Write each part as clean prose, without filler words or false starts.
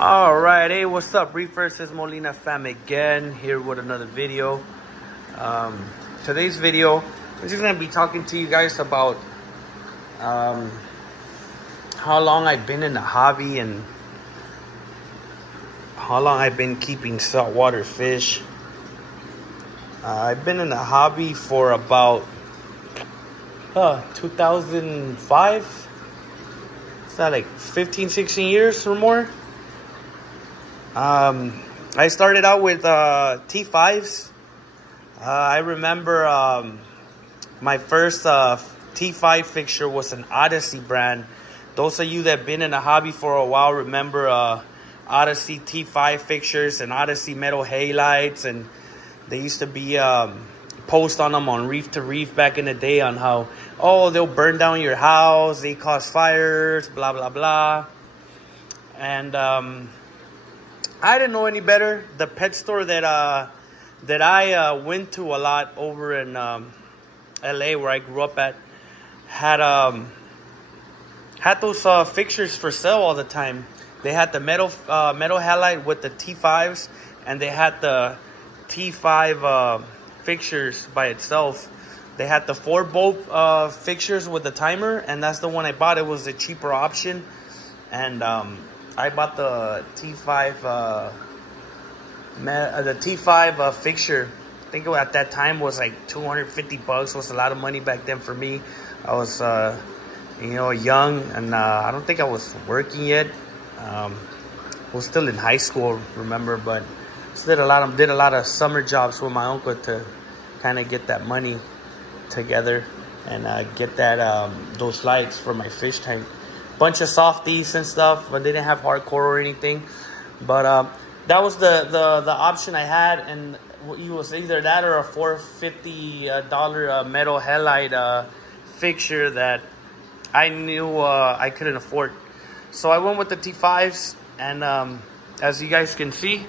Alright, hey, what's up, Reefers? It's Molina fam again, here with another video. Today's video, I'm just going to be talking to you guys about how long I've been in the hobby and how long I've been keeping saltwater fish. I've been in the hobby for about 2005. Is that like 15, 16 years or more? I started out with T5s. I remember my first T5 fixture was an Odyssey brand. Those of you that have been in the hobby for a while remember Odyssey T5 fixtures and Odyssey metal halides, and they used to be post on them on Reef to Reef back in the day on how, oh, they'll burn down your house, they cause fires, blah blah blah. And I didn't know any better. The pet store that I went to a lot over in LA, where I grew up at, had those fixtures for sale all the time. They had the metal halide with the T5s, and they had the T5 fixtures by itself. They had the 4-bolt fixtures with the timer, and that's the one I bought. It was a cheaper option, and I bought the T5 fixture. I think at that time was like $250. Was a lot of money back then for me. I was young, and I don't think I was working yet. I was still in high school, remember, but did a lot of summer jobs with my uncle to kind of get that money together and get that those lights for my fish tank. Bunch of softies and stuff, but they didn't have hardcore or anything. But that was the option I had, and it was either that or a $450 metal halide fixture that I knew I couldn't afford. So I went with the T5s, and as you guys can see,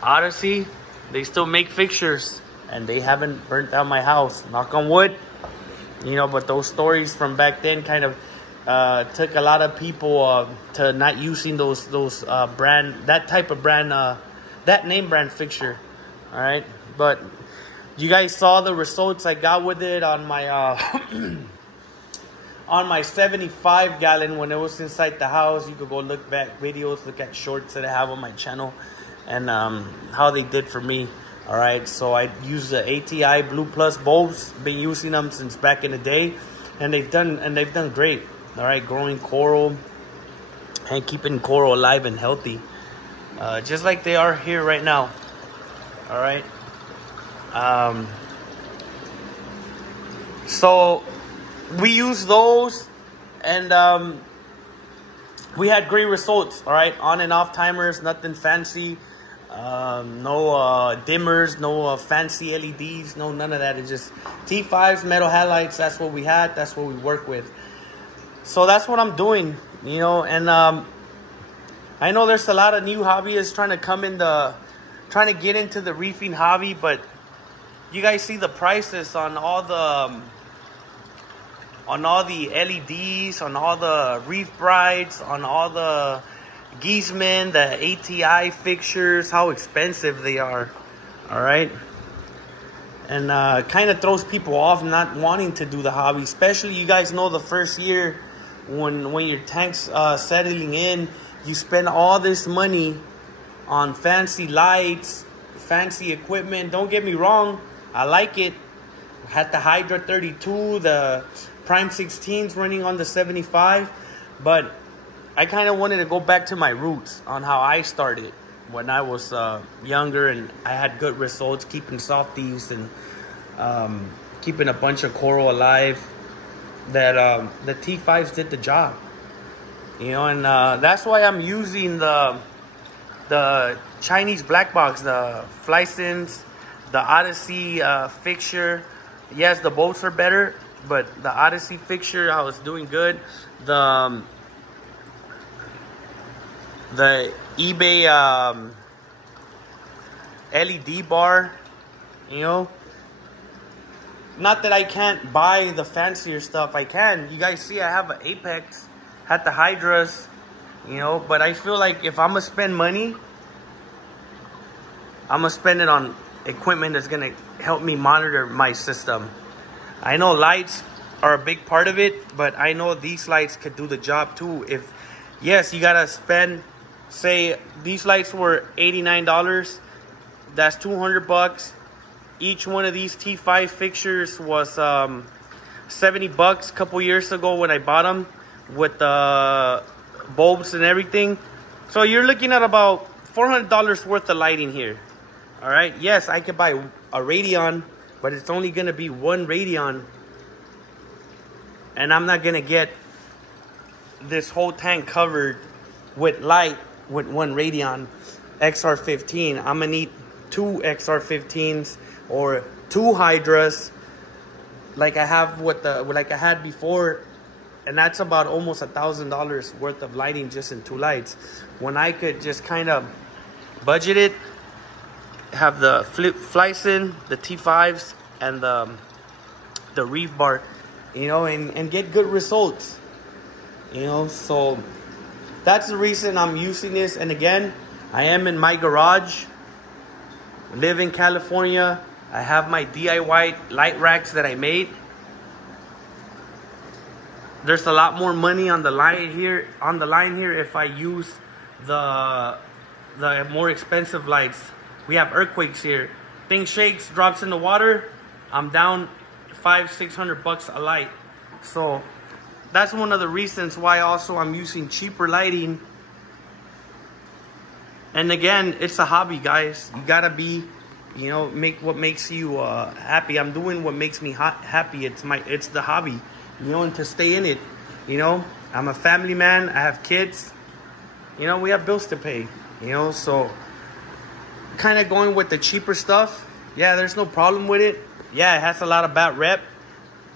Odyssey, they still make fixtures, and they haven't burnt down my house. Knock on wood. But those stories from back then kind of took a lot of people to not using those that type of brand, that name brand fixture. All right, but you guys saw the results I got with it on my on my 75 gallon when it was inside the house. You could go look back videos, look at shorts that I have on my channel, and how they did for me. All right, so I use the ATI Blue Plus bulbs. Been using them since back in the day, and they've done great. All right, growing coral and keeping coral alive and healthy, just like they are here right now. All right. So we use those, and we had great results. All right, on and off timers, nothing fancy. No dimmers, no fancy LEDs, no none of that. It's just T5s, metal halides. That's what we had. That's what we work with. So that's what I'm doing, and I know there's a lot of new hobbyists trying to get into the reefing hobby, but you guys see the prices on all the LEDs, on all the reef brights, on all the Geeseman, the ATI fixtures, how expensive they are. All right, and kind of throws people off not wanting to do the hobby, especially you guys know the first year when your tank's settling in, you spend all this money on fancy lights, fancy equipment. Don't get me wrong, I like it. I had the Hydra 32, the Prime 16s running on the 75, but I kind of wanted to go back to my roots on how I started when I was younger, and I had good results keeping softies and keeping a bunch of coral alive. That the T5s did the job, and that's why I'm using the Chinese black box, the Flysons, the Odyssey fixture. Yes, the bolts are better, but the Odyssey fixture, I was doing good. The eBay LED bar, not that I can't buy the fancier stuff. I can. You guys see I have an Apex, had the Hydras, you know. But I feel like if I'm gonna spend money, I'm gonna spend it on equipment that's gonna help me monitor my system. I know lights are a big part of it, but I know these lights could do the job too. If, yes, you gotta spend, say these lights were $89, that's $200. Each one of these T5 fixtures was $70 a couple years ago when I bought them with the bulbs and everything. So you're looking at about $400 worth of lighting here. All right, yes, I could buy a Radion, but it's only gonna be one Radion, and I'm not gonna get this whole tank covered with light with one Radion XR15. I'm gonna need two XR15s or two Hydras, like I have with the I had before, and that's about almost $1,000 worth of lighting just in two lights. When I could just kind of budget it, have the Flyson, the T5s, and the Reef bar, you know, and get good results, you know. So that's the reason I'm using this. And again, I am in my garage, live in California. I have my DIY light racks that I made. There's a lot more money on the line here if I use the more expensive lights. We have earthquakes here. Thing shakes, drops in the water, I'm down $500-600 a light. So that's one of the reasons why also I'm using cheaper lighting. And again, it's a hobby, guys. You gotta be, you know, make what makes you happy. I'm doing what makes me happy. It's the hobby, you know, and to stay in it. You know, I'm a family man. I have kids. You know, we have bills to pay. You know, so kind of going with the cheaper stuff. Yeah, there's no problem with it. Yeah, it has a lot of bad rep,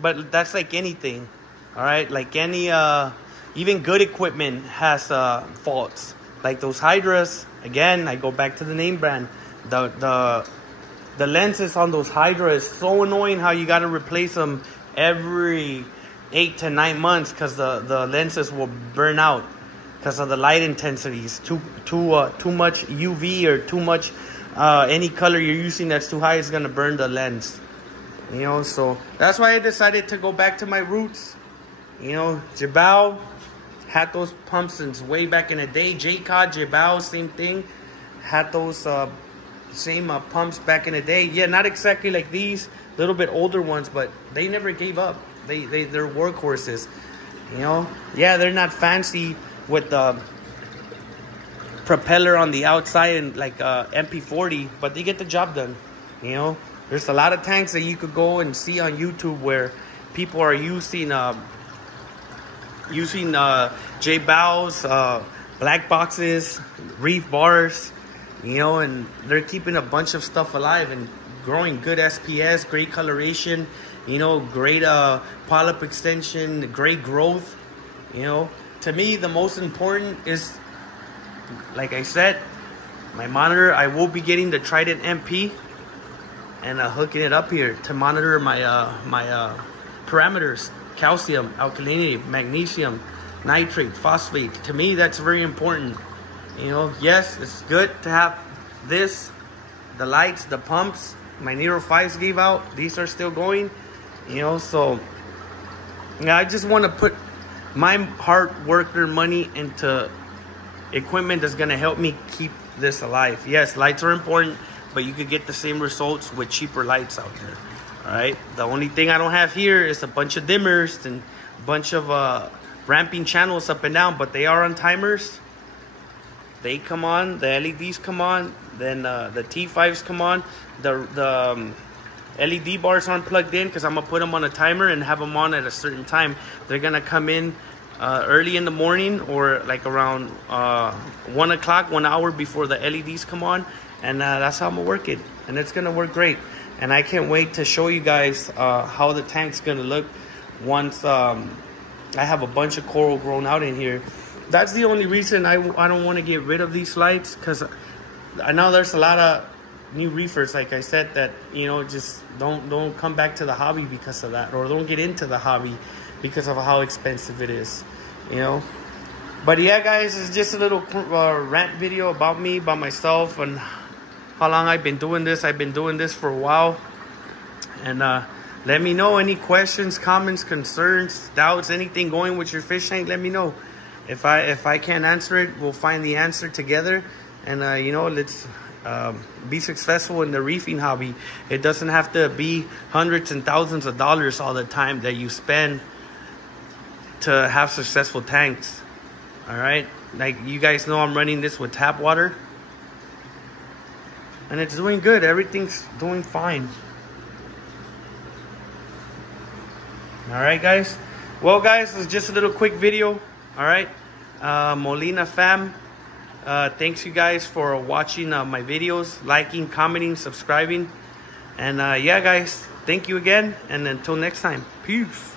but that's like anything. All right, like any even good equipment has faults. Like those Hydras. Again, I go back to the name brand. The lenses on those Hydra is so annoying how you got to replace them every 8 to 9 months because the lenses will burn out because of the light intensities. Too much UV or too much any color you're using that's too high is gonna burn the lens. You know, so that's why I decided to go back to my roots. You know, Jabal had those pumps since way back in the day. J-Cod, Jabal, same thing. Had those same pumps back in the day. Yeah, not exactly like these, little bit older ones, but they never gave up. They're workhorses. You know, yeah, they're not fancy with the propeller on the outside and like MP40, but they get the job done. You know, there's a lot of tanks that you could go and see on YouTube where people are using J-Bows, black boxes, Reef bars, you know, and they're keeping a bunch of stuff alive and growing good SPS, great coloration, you know, great polyp extension, great growth. You know, to me, the most important is, like I said, my monitor. I will be getting the Trident MP and hooking it up here to monitor my parameters: calcium, alkalinity, magnesium, nitrate, phosphate. To me, that's very important. You know, yes, it's good to have this, the lights, the pumps. My Nero 5s gave out. These are still going. You know, so yeah, I just want to put my hard worker money into equipment that's going to help me keep this alive. Yes, lights are important, but you could get the same results with cheaper lights out there. All right, the only thing I don't have here is a bunch of dimmers and a bunch of ramping channels up and down, but they are on timers. They come on, the LEDs come on, then the T5s come on. The LED bars aren't plugged in because I'm going to put them on a timer and have them on at a certain time. They're going to come in early in the morning or like around 1 o'clock, 1 hour before the LEDs come on. And that's how I'm going to work it. And it's going to work great. And I can't wait to show you guys how the tank's going to look once I have a bunch of coral grown out in here. That's the only reason I don't want to get rid of these lights, because I know there's a lot of new reefers, like I said, that, you know, just don't come back to the hobby because of that, or don't get into the hobby because of how expensive it is, you know. But yeah, guys, it's just a little rant video about me, about myself, and how long I've been doing this. I've been doing this for a while. And let me know any questions, comments, concerns, doubts, anything going with your fish tank. Let me know. If I can't answer it, we'll find the answer together. And you know, let's be successful in the reefing hobby. It doesn't have to be hundreds and thousands of dollars all the time that you spend to have successful tanks. All right, like you guys know, I'm running this with tap water, and it's doing good. Everything's doing fine. All right, guys. Well, guys, it's just a little quick video. All right, Molina fam, thanks you guys for watching my videos, liking, commenting, subscribing, and yeah, guys, thank you again, and until next time, peace.